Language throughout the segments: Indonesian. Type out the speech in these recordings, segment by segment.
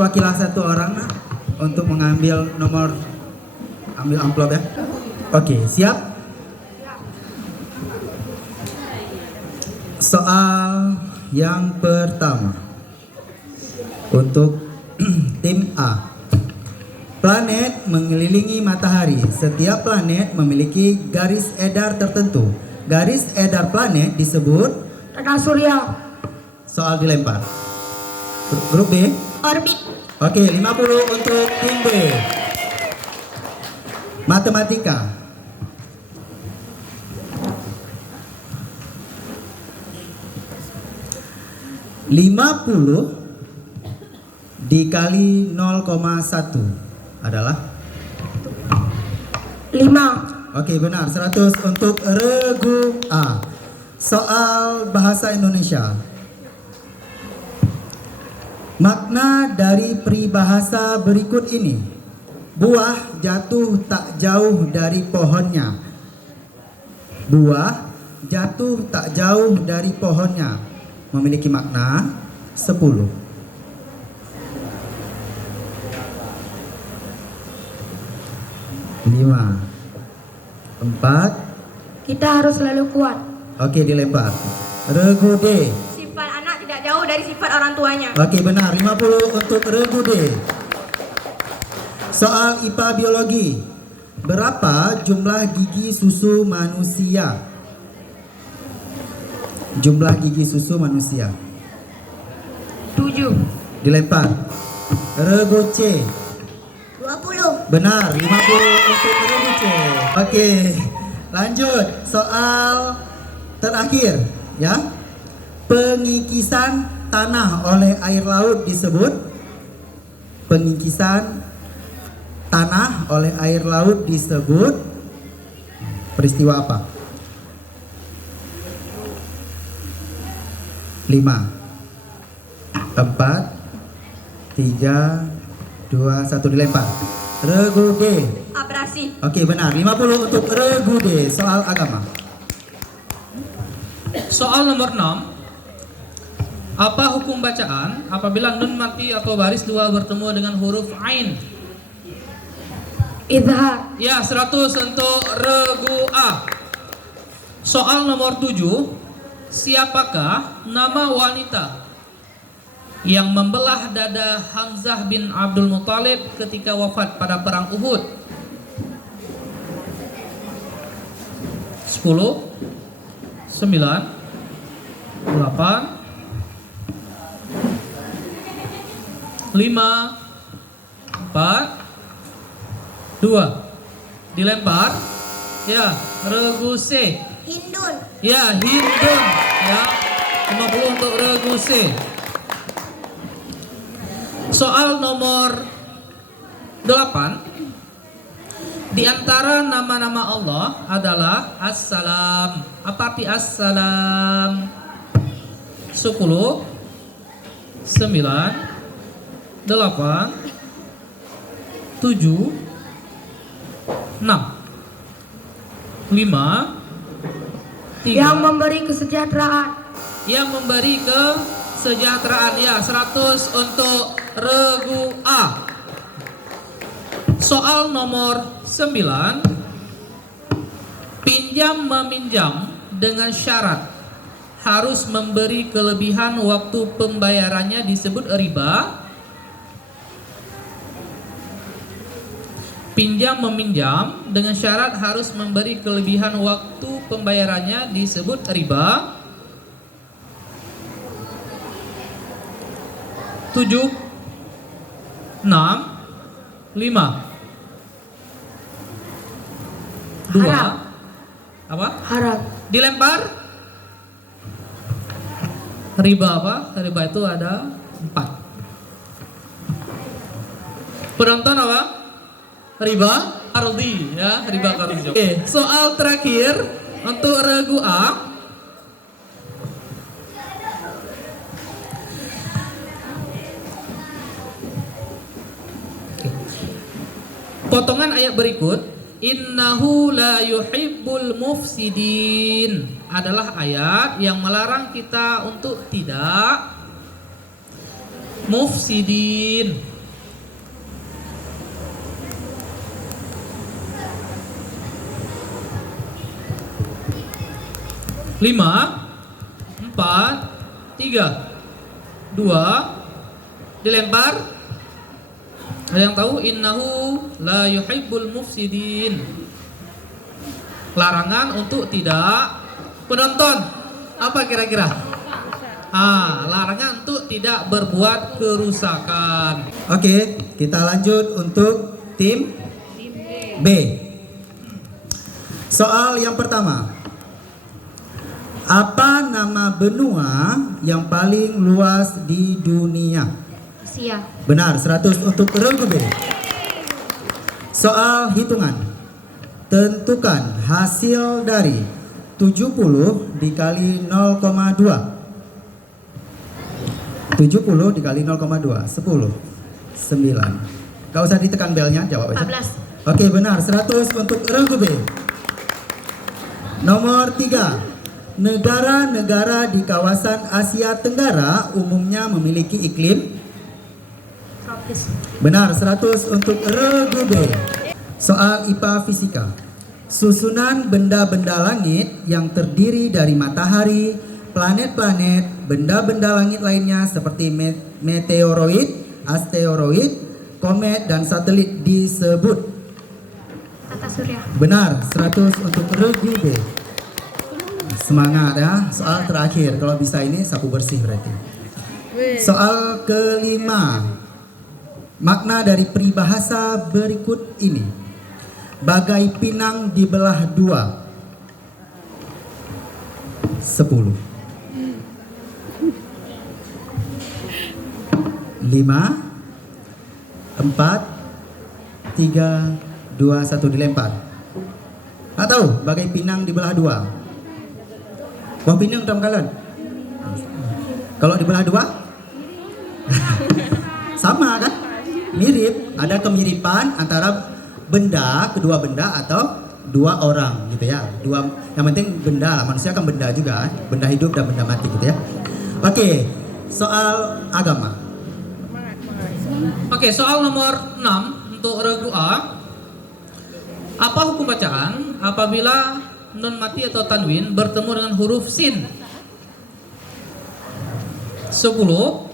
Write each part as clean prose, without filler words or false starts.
wakilah satu orang untuk mengambil nomor, ambil amplop ya. Oke, siap? Soal yang pertama untuk tim A. Planet mengelilingi matahari. Setiap planet memiliki garis edar tertentu. Garis edar planet disebut Tata Surya. soal dilempar. Grup B. Orbit. Oke, 50 untuk tim B. Matematika. 50 dikali 0,1 adalah 5. Oke, benar. 100 untuk regu A. Soal bahasa Indonesia. Makna dari peribahasa berikut ini. Buah jatuh tak jauh dari pohonnya. Buah jatuh tak jauh dari pohonnya. Memiliki makna 10. 5, 4. Kita harus selalu kuat. Oke, dilempar. Regu D. Sifat anak tidak jauh dari sifat orang tuanya. Oke, benar. 50 untuk regu D. Soal IPA biologi. Berapa jumlah gigi susu manusia? Jumlah gigi susu manusia. 7. Dilempar. Regu C. 20. Benar, 50 untuk regu C. Oke, lanjut. Soal terakhir ya. Pengikisan tanah oleh air laut disebut pengikisan tanah oleh air laut disebut peristiwa apa? 5, 4, 3, 2, 1, dilempar. Regu D. Abrasi. Oke, benar. 50 untuk regu D. Soal agama. Soal nomor 6. Apa hukum bacaan apabila nun mati atau baris dua bertemu dengan huruf ain? Izhar. Ya, 100 untuk regu A. Soal nomor 7. Siapakah nama wanita yang membelah dada Hamzah bin Abdul Muthalib ketika wafat pada perang Uhud? 10, 9, 8, 5, 4, 2. Dilempar. Ya, regu C. Hindun. Ya, Hindun. Ya, 50 untuk regu C. Soal nomor 8. Di antara nama-nama Allah adalah Assalam. Apa arti Assalam? 10, 9, 8, 7, 6, 5, 3. Yang memberi kesejahteraan. Yang memberi kesejahteraan. Ya, 100 untuk regu A. Soal nomor 9. Pinjam meminjam dengan syarat harus memberi kelebihan waktu pembayarannya disebut riba. Pinjam meminjam dengan syarat harus memberi kelebihan waktu pembayarannya disebut riba. 7, 6, 5, 2. Haram. Apa? Haram. Dilempar. Riba apa? Riba itu ada 4. Penonton apa? Riba ardi, ya, riba kardi. Oke, soal terakhir untuk regu A. Potongan ayat berikut, innahu la yuhibbul mufsidin, adalah ayat yang melarang kita untuk tidak mufsidin. 5, 4, 3, 2, dilempar. Ada yang tahu? Innahu la yuhibbul mufsidin. Larangan untuk tidak penonton. Apa kira-kira? Larangan untuk tidak berbuat kerusakan. Oke, kita lanjut untuk tim B. Soal yang pertama. Apa nama benua yang paling luas di dunia? Asia. Benar, 100 untuk regu B. Soal hitungan. Tentukan hasil dari 70 dikali 0,2. 70 dikali 0,2 10 9. Gak usah ditekan belnya, jawab aja. 14. Oke, benar, 100 untuk regu B. Nomor 3. Negara-negara di kawasan Asia Tenggara umumnya memiliki iklim. Tropis. Benar, 100 untuk regu B. Soal IPA fisika. Susunan benda-benda langit yang terdiri dari matahari, planet-planet, benda-benda langit lainnya seperti meteoroid, asteroid, komet, dan satelit disebut. Tata surya. Benar, 100 untuk regu B. Semangat ya. Soal terakhir, kalau bisa ini sapu bersih berarti. Soal kelima. Makna dari peribahasa berikut ini. Bagai pinang dibelah dua. 10 5 4 3 2 1 dilempar. Nggak tahu bagai pinang dibelah dua. Buah pinang dalam kalian. Kalau dibelah dua sama kan? Mirip, ada kemiripan antara benda, kedua benda atau dua orang gitu ya. Dua, yang penting benda, manusia kan benda juga, benda hidup dan benda mati gitu ya. Oke, soal agama. Oke, soal nomor 6 untuk regu A. Apa hukum bacaan apabila nun mati atau tanwin bertemu dengan huruf sin? 10, 9,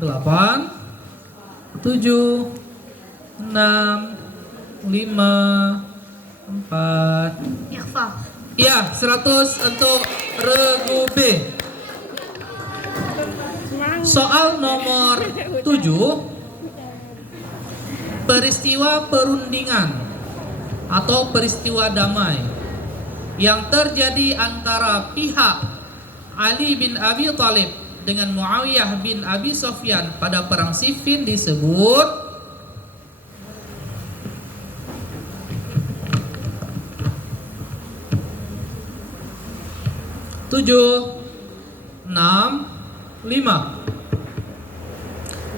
8, 7, 6, 5, 4. Ikhfa. Ya, 100 untuk regu B. Soal nomor 7. Peristiwa perundingan atau peristiwa damai yang terjadi antara pihak Ali bin Abi Thalib dengan Muawiyah bin Abi Sufyan pada perang Siffin disebut. Tujuh, 6, 5,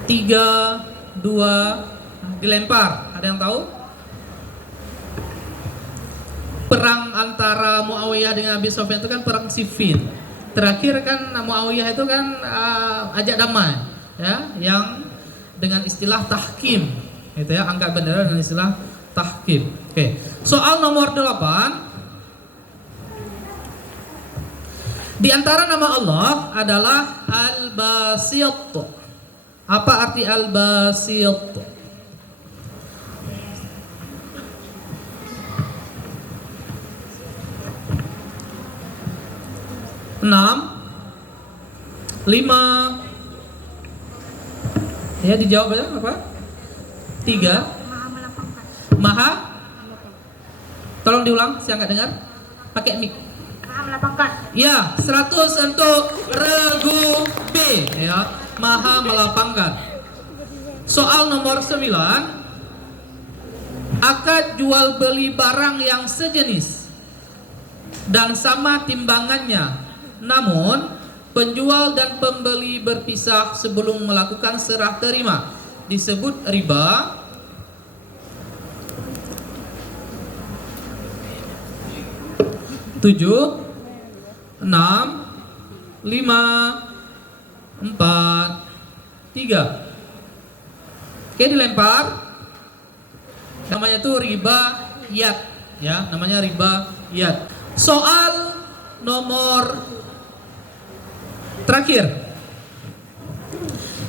3, 2, dilempar. Ada yang tahu? Perang antara Muawiyah dengan Abi Sufyan itu kan perang Siffin. Terakhir kan Muawiyah itu kan ajak damai, ya, yang dengan istilah tahkim, gitu ya, angkat bendera dengan istilah tahkim. Oke. Soal nomor 8. Di antara nama Allah adalah Al-Basit. Apa arti Al-Basit? 6, 5, ya dijawab aja apa? 3. Maha melapangkan. Maha. Tolong diulang, saya nggak dengar. Pakai mic. Maha melapangkan. Ya, 100 untuk regu B, ya. Maha melapangkan. Soal nomor 9. Akad jual beli barang yang sejenis dan sama timbangannya, namun penjual dan pembeli berpisah sebelum melakukan serah terima disebut riba. 7, 6, 5, 4, 3. Oke, dilempar. Namanya itu riba yad, ya, namanya riba yad. Soal nomor terakhir.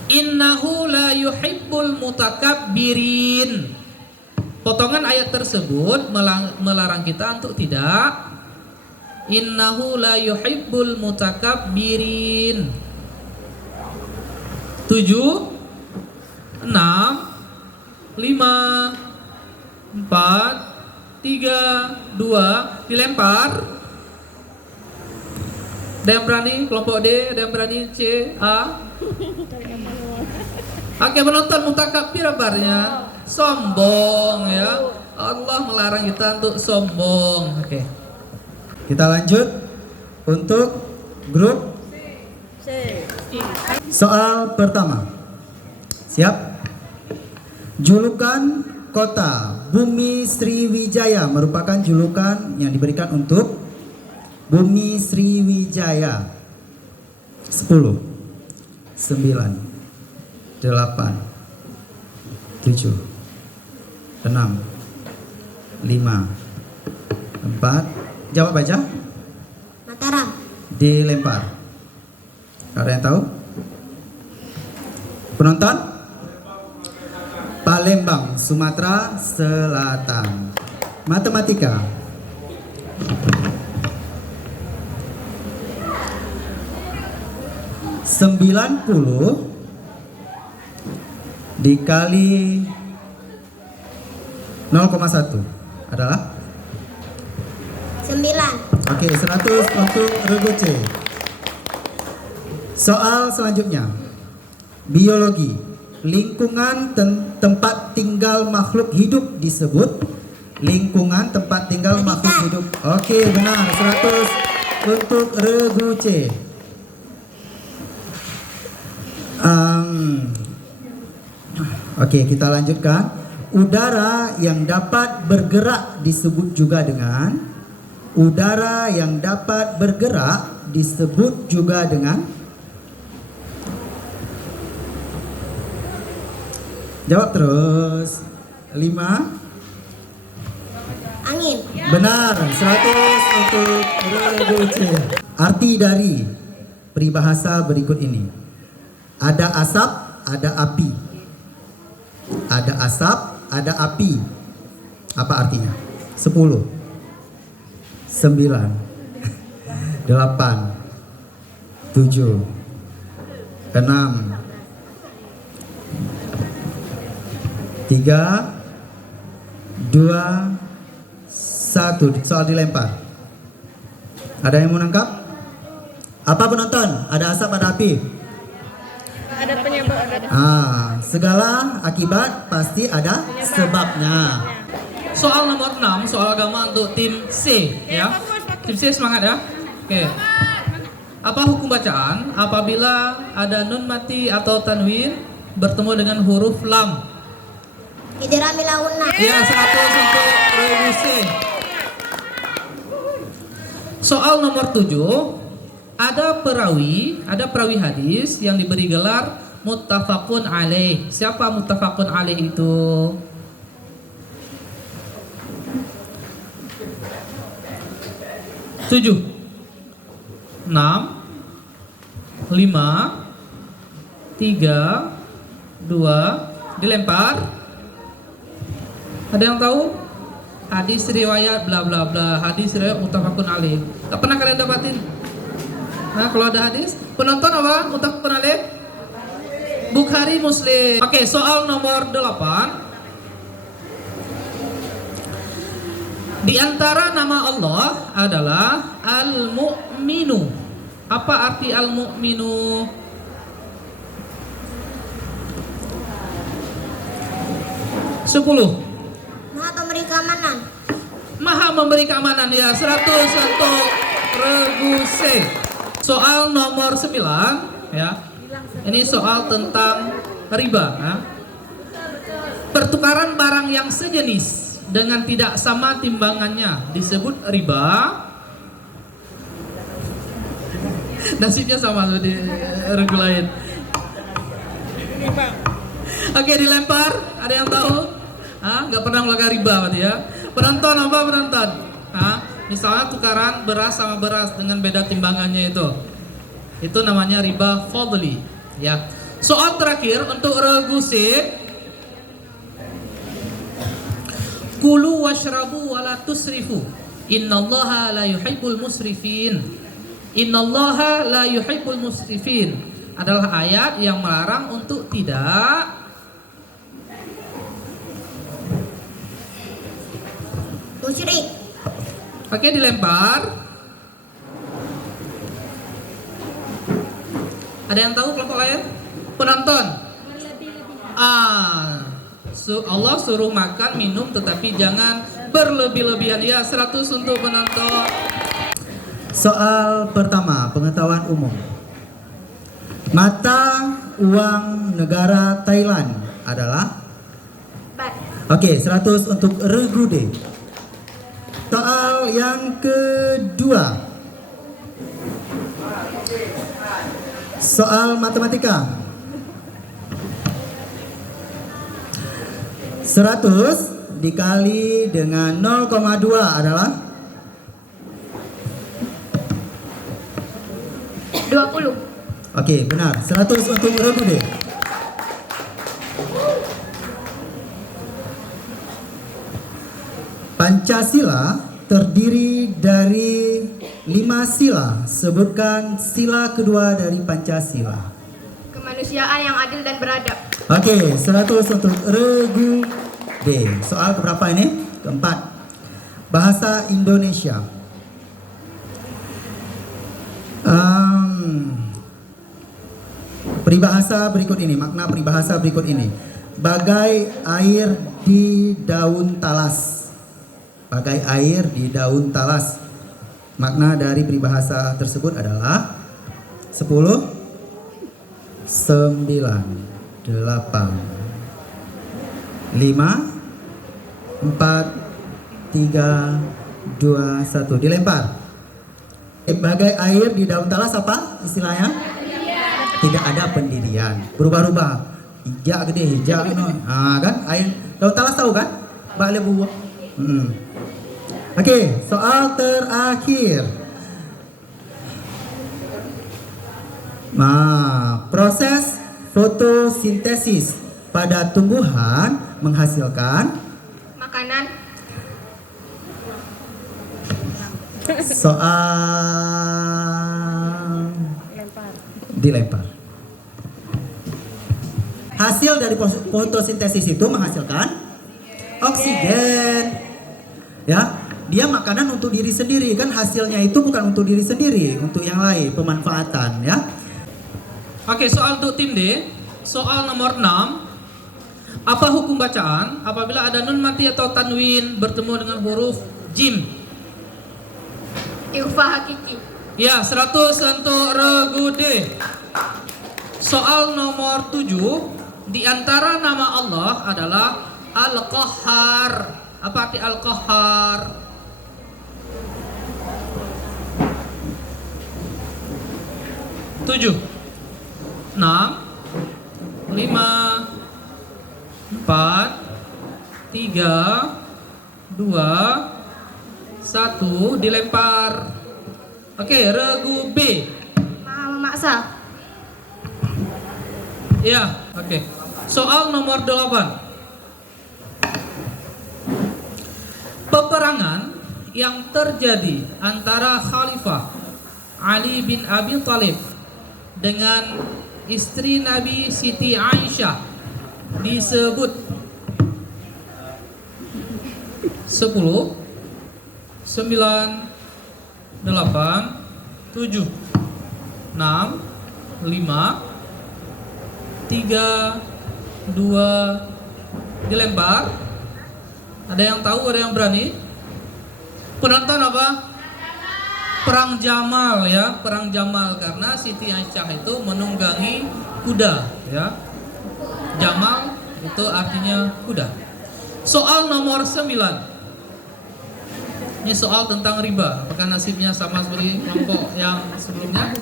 Innahu la yuhibbul mutakabbirin. Potongan ayat tersebut melarang kita untuk tidak. Innahu la yuhibbul mutakabbirin. 7 6 5 4 3 2 dilempar. Ada yang berani kelompok D, ada yang berani C, A. Oke, penonton mutakabbir kabarnya sombong ya. Allah melarang kita untuk sombong. Oke. Kita lanjut untuk grup soal pertama. Siap? Julukan kota Bumi Sriwijaya merupakan julukan yang diberikan untuk Bumi Sriwijaya. 10 9 8 7 6 5 4. Jawab aja. Mataram. Dilempar. Ada yang tahu? Penonton? Palembang, Sumatera Selatan. Matematika. Sembilan puluh dikali 0,1 adalah 9. Oke, 100 untuk Regu C. Soal selanjutnya. Biologi. Lingkungan tempat tinggal makhluk hidup disebut lingkungan tempat tinggal makhluk hidup. Oke, benar. 100 untuk Regu C. Oke, kita lanjutkan. Udara yang dapat bergerak disebut juga dengan udara yang dapat bergerak disebut juga dengan. Jawab terus. 5. Angin. Benar. 100 untuk Regu C. Arti dari peribahasa berikut ini. Ada asap, ada api. Ada asap, ada api. Apa artinya? 10 9 8 7 6 5 4 3 2 1. Soal dilempar. Ada yang mau nangkap? Apa penonton? Ada asap, ada api? Ada penyebab. Segala akibat pasti ada sebabnya. Soal nomor 6, soal agama untuk tim C ya. Tim C semangat ya. Oke. Apa hukum bacaan apabila ada nun mati atau tanwin bertemu dengan huruf lam? Idram ilauna. Ya, 100 untuk Regu C. Soal nomor 7, ada perawi hadis yang diberi gelar muttafaqun alaih. Siapa muttafaqun alaih itu? Tujuh, 6 5 4 3 2 dilempar. Ada yang tahu? Hadis riwayat bla bla bla, hadis riwayat muttafaqun alaih. Tak pernah kalian dapatin? Nah, kalau ada hadis, penonton apa? Muttafaqun alaih? Bukhari, Muslim. Oke, soal nomor 8. Di antara nama Allah adalah Al-Mu'minu. Apa arti Al-Mu'minu? Sepuluh. Maha pemberi keamanan. Maha memberi keamanan ya. 100 untuk Regu C. Soal nomor 9 ya. Ini soal tentang riba ya. Pertukaran barang yang sejenis dengan tidak sama timbangannya disebut riba. Nasibnya sama di regu lain. Oke, dilempar. Ada yang tahu? Nggak pernah melakukan riba berarti ya. Penonton apa penonton? Misalnya tukaran beras sama beras dengan beda timbangannya itu namanya riba fadli, ya. Soal terakhir untuk regu C. Kulu washrabu wala tusrifu. Innallaha la yuhibbul musrifin. Innallaha la yuhibbul musrifin adalah ayat yang melarang untuk tidak Musyrik. Oke, dilempar. Ada yang tahu kelompok lain? Penonton. Allah suruh makan, minum, tetapi jangan berlebih-lebihan. Ya, 100 untuk penonton. Soal pertama, pengetahuan umum. Mata uang negara Thailand adalah? Bat. Oke, 100 untuk regu D. Soal yang kedua. Soal matematika. 100 dikali dengan 0,2 adalah? 20. Oke, benar. 100 untuk regu D. Pancasila terdiri dari 5 sila. Sebutkan sila kedua dari Pancasila. Kemanusiaan yang adil dan beradab. Oke, 100 untuk regu D. Soal keberapa ini? Keempat. Bahasa Indonesia. Peribahasa berikut ini, makna peribahasa berikut ini. Bagai air di daun talas. Bagai air di daun talas. Makna dari peribahasa tersebut adalah 10, 9, 8, 5, 4, 3, 2, 1. Dilempar. Bagai air di daun talas apa istilahnya? Tidak ada pendirian. Berubah-ubah. Hijau gede, hijau kan? Air daun talas tahu kan? Bak lebu. Oke, soal terakhir. Proses fotosintesis pada tumbuhan menghasilkan Makanan. soal dilempar. Hasil dari fotosintesis itu menghasilkan oksigen. Ya, dia makanan untuk diri sendiri kan, hasilnya itu bukan untuk diri sendiri, untuk yang lain, pemanfaatan ya. Oke, soal untuk tim D. Soal nomor 6. Apa hukum bacaan apabila ada nun mati atau tanwin bertemu dengan huruf jim? Ikhfa hakiki. Ya, 100 untuk regu D. Soal nomor 7. Di antara nama Allah adalah Al-Qahhar. Apa arti Al-Qahhar? Tujuh, 6, 5, 4, 3, 2, 1. Dilempar. Oke, regu B. Maha memaksa. Ya, oke. Soal nomor 8. Peperangan yang terjadi antara Khalifah Ali bin Abi Thalib dengan istri Nabi Siti Aisyah disebut 10, 9, 8, 7, 6, 5, 3, 2. Dilempar. Ada yang tahu, ada yang berani? Penonton apa? Perang Jamal ya, perang Jamal, karena Siti Aisyah itu menunggangi kuda ya. Jamal itu artinya kuda. Soal nomor 9. Ini soal tentang riba. Apakah nasibnya sama seperti kelompok yang sebelumnya?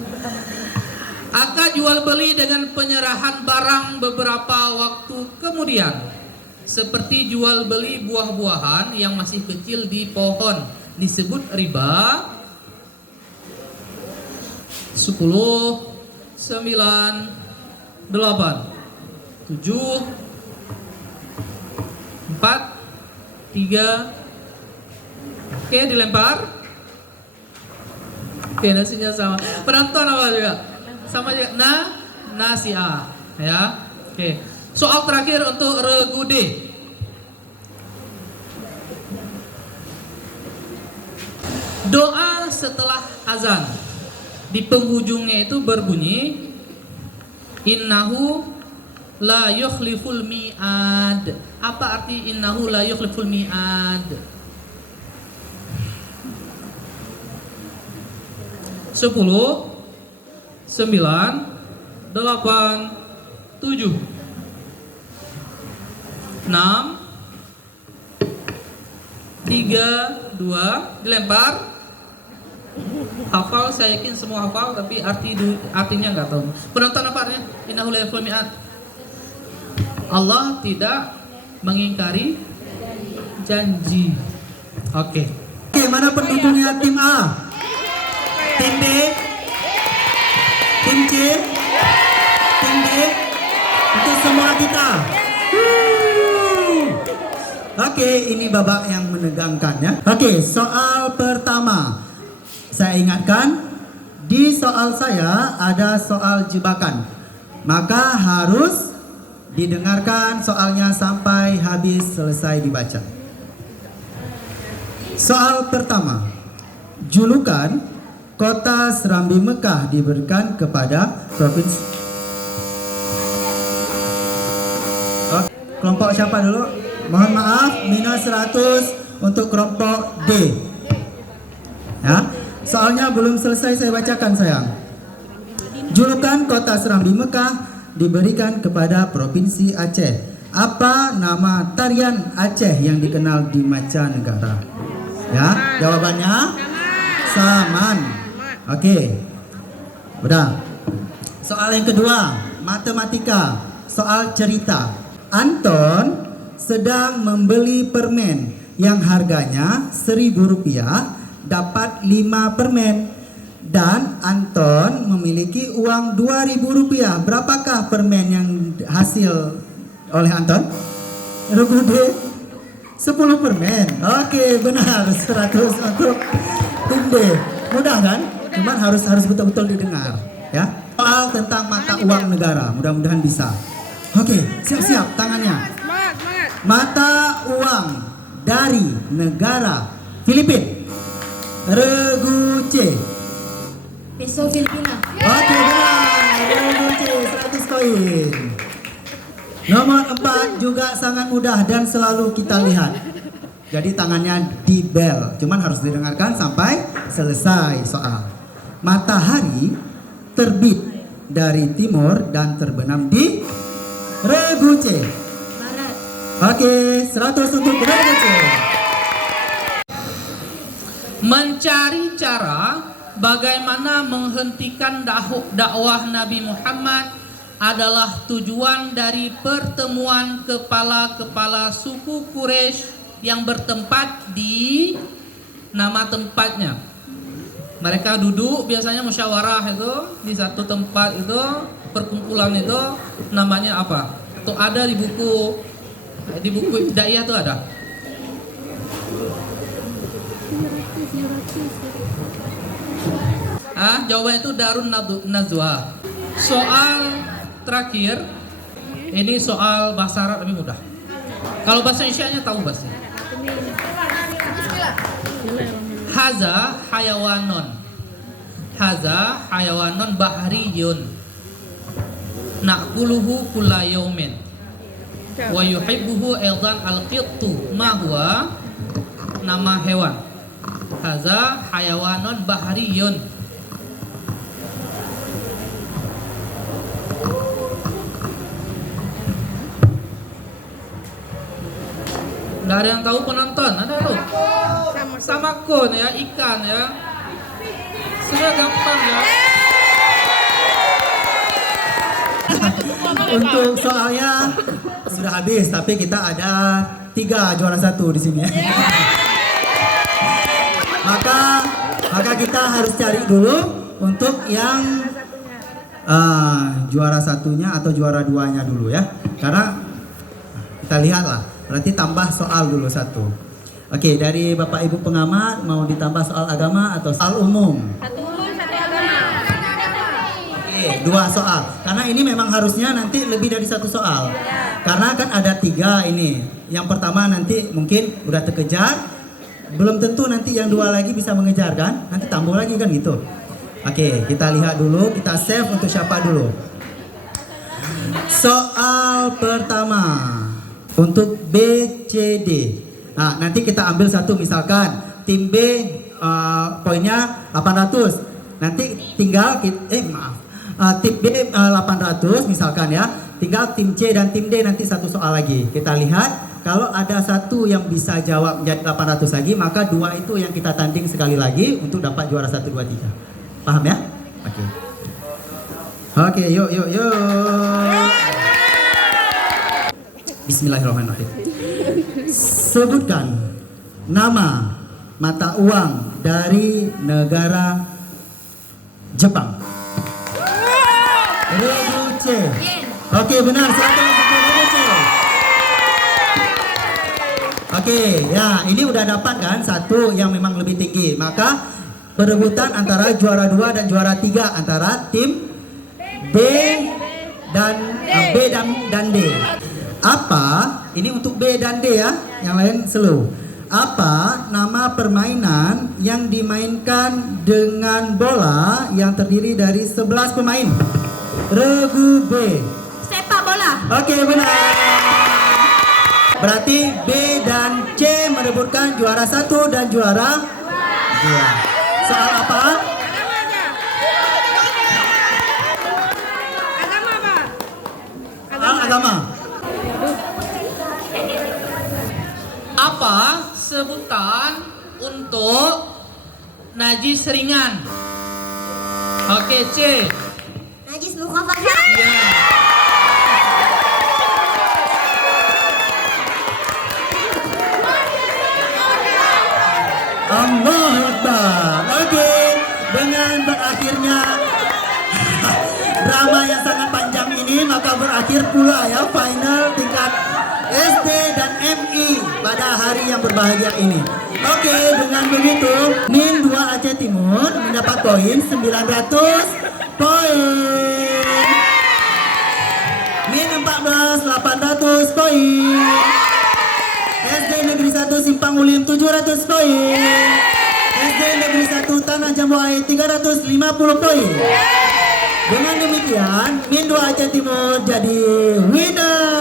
Akad jual beli dengan penyerahan barang beberapa waktu kemudian, seperti jual beli buah-buahan yang masih kecil di pohon disebut riba? 10, 9, 8, 7, 4, 3. Oke, dilempar. Oke, nasinya sama. Penonton apa juga? Sama juga. Nasi A. Ya. Oke. Soal terakhir untuk regu D. Doa setelah azan di penghujungnya itu berbunyi innahu la yukhliful mi'ad. Apa arti innahu la yukhliful mi'ad? 10, 9, 8, 7, 6, 3, 2, dilempar. Hafal, saya yakin semua hafal, tapi artinya nggak tahu. Penonton apa artinya? Innahu la yukhliful mi'ad. Allah tidak mengingkari janji. Oke. Oke, mana pendukungnya tim A? Tim B? Tim C? Tim D? Untuk semua kita. Oke, ini babak yang menegangkan ya. Oke, soal pertama. Saya ingatkan, di soal saya ada soal jebakan. Maka harus didengarkan soalnya sampai habis selesai dibaca. Soal pertama. Julukan kota Serambi Mekah diberikan kepada provinsi. Kelompok siapa dulu? Mohon maaf, minus 100 untuk kelompok D. Ya. Soalnya belum selesai saya bacakan sayang. Julukan kota Serambi Mekah diberikan kepada Provinsi Aceh. Apa nama tarian Aceh yang dikenal di mancanegara? Ya, jawabannya Saman. Oke. Udah. Soal yang kedua, matematika. Soal cerita. Anton sedang membeli permen yang harganya Rp1.000, dapat 5 permen, dan Anton memiliki uang Rp2.000. Berapakah permen yang hasil oleh Anton? Regu D 10 permen. Oke, benar, 100 untuk tim D. Mudah kan? Cuman harus betul-betul didengar ya. Soal tentang mata uang negara, mudah-mudahan bisa. Oke, siap-siap tangannya. Mata uang dari negara Filipina. Regu C. Peso Filipina. Oke, benar. Regu C 100 koin. Nomor 4 juga sangat mudah dan selalu kita lihat. Jadi tangannya di bel, cuman harus didengarkan sampai selesai soal. Matahari terbit dari timur dan terbenam di Regu C. Barat. Oke, 100 untuk Regu C. Mencari cara bagaimana menghentikan dakwah Nabi Muhammad adalah tujuan dari pertemuan kepala-kepala suku Quraisy yang bertempat di nama tempatnya. Mereka duduk biasanya musyawarah itu di satu tempat itu, perkumpulan itu namanya apa? Itu ada di buku Ibtidaiyah tuh ada. Jawabannya itu Darun Nazwa. Soal terakhir, ini soal bahasa Arab lebih mudah. Kalau bahasa Indonesia-nya tahu bahasa. Haza hayawanon. Haza hayawanon bahriyun. Na'kuluhu kulla yaumin. Wa yuhibbuhu aidan al-qittu. Ma huwa? Nama hewan. Haza hayawanon bahriyun. Nggak ada yang tahu penonton, ada tahu? Samakun ya, ikan ya. Sudah gampang ya. Untuk soalnya sudah habis, tapi kita ada 3 juara 1 di sini. Maka kita harus cari dulu untuk yang juara satunya atau juara duanya dulu ya. Karena kita lihatlah, berarti tambah soal dulu satu. Oke, dari Bapak Ibu pengamat mau ditambah soal agama atau soal umum? Oke, 2 soal. Karena ini memang harusnya nanti lebih dari 1 soal. Karena kan ada 3 ini. Yang pertama nanti mungkin udah terkejar, belum tentu nanti yang 2 lagi bisa mengejar kan? Nanti tambah lagi kan gitu. Oke, kita lihat dulu, kita save untuk siapa dulu. Soal pertama untuk B, C, D. Nah, nanti kita ambil satu, misalkan tim B poinnya 800. Nanti tinggal tim B 800 misalkan ya. Tinggal tim C dan tim D nanti 1 soal lagi. Kita lihat kalau ada 1 yang bisa jawab menjadi 800 lagi, maka 2 itu yang kita tanding sekali lagi untuk dapat juara 1, 2, 3. Paham ya? Oke. Oke, yuk. Bismillahirrahmanirrahim. Sebutkan nama mata uang dari negara Jepang. Regu C. Oke, benar. Siapa yang sebut regu C? Oke, ya ini udah dapat kan 1 yang memang lebih tinggi. Maka perebutan antara juara 2 dan juara 3 antara tim B dan D. Apa? Ini untuk B dan D ya, yang lain slow. Apa nama permainan yang dimainkan dengan bola yang terdiri dari 11 pemain? Regu B. Sepak bola. Oke, benar. Berarti B dan C merebutkan juara 1 dan juara 2. Soal apa? Agama. Apa sebutan untuk najis ringan? Oke, C. Najis mukhafafah. Ya. Allahu Akbar. Oke, dengan berakhirnya drama yang sangat panjang ini, maka berakhir pula ya final tingkat SD dan MI pada hari yang berbahagia ini. Oke, dengan begitu Min 2 Aceh Timur mendapat poin 900 poin. Min 14 800 poin. SD Negeri 1 Simpang Ulim 700 poin. SD Negeri 1 Tanah Jambu Air 350 poin. Dengan demikian, Min 2 Aceh Timur jadi winner.